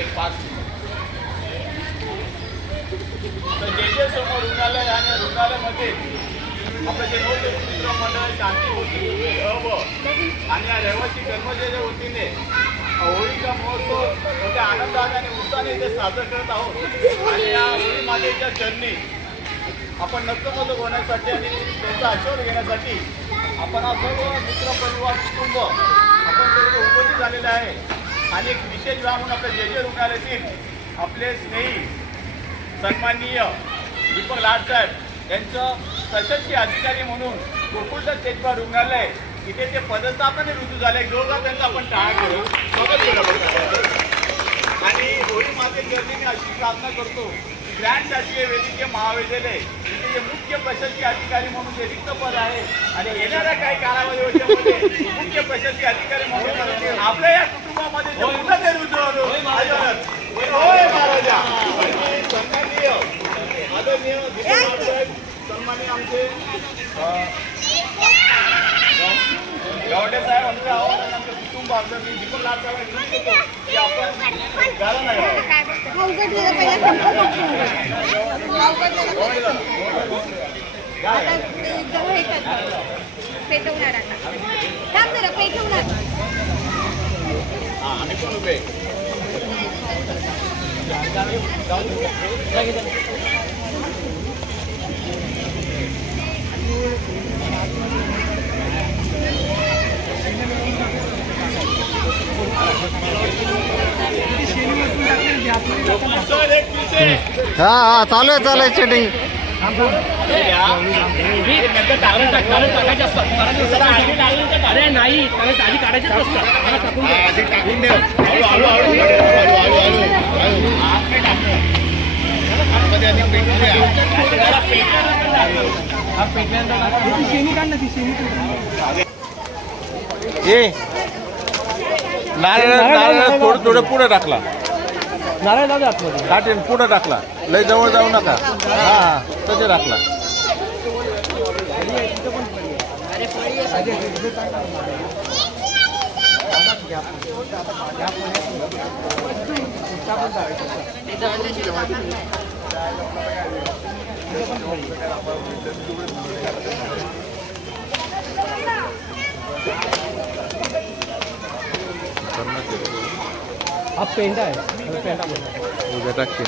एक 5 तर जे समोर रुग्णालय आणि रुग्णालयामध्ये आपलं जे मित्र मंडळ शांती होती आणि या रहिवासी कर्मचाऱ्याच्या वतीने होळीचा महोत्सव मोठ्या आनंदाने आणि उत्साहाने इथे साजरा करत आहोत. आणि या होळी मातेच्या चरणी आपण नतमस्तक होण्यासाठी आणि त्यांचा आशीर्वाद घेण्यासाठी आपण हा सर्व मित्र परिवार कुटुंब आपण सर्व उपस्थित झालेले आहे. आणि एक विशेष वेळा म्हणून आपल्या जे रुग्णालयातील आपले स्नेही सन्माननीय दीपक लाडसाहेब यांचं प्रशासकीय अधिकारी म्हणून गोकुळदास तेजपाल रुग्णालय इथे ते पदस्थापने रुजू झाले. जोरदार त्यांचा आपण टाळा करू स्वागत केलं. आणि होळी माते चरणी अशी प्रार्थना करतो ग्रँड शासकीय वैद्यकीय महाविद्यालय इथे जे मुख्य प्रशासकीय अधिकारी म्हणून जे रिक्त पद आहे आणि येणाऱ्या काही कालावधीमध्ये मुख्य प्रशासकीय अधिकारी म्हणून आपल्या या कुटुंबामध्ये पुन्हा ते रुजू होय महाराजा. सन्माननीय आदरणीय सन्माननीय आमचे गावडे साहेब आमचे आहोत आणि आमचं कुटुंब आमचं मी दीपक लाड साहेब विनंती करतो की आपण घाला नाही आम्ही पण उभे हा चालू आहे चेटिंग. अरे नाही त्याला आधी काढायचेच असतात. नारळ थोडं पुढे टाकला. नारळ दादा आतमध्ये काटेन पुढे टाकला. लय जवळ जाऊ नका. हा तसे टाकला. हा पेंडा आहे पेंडा उद्या टाकते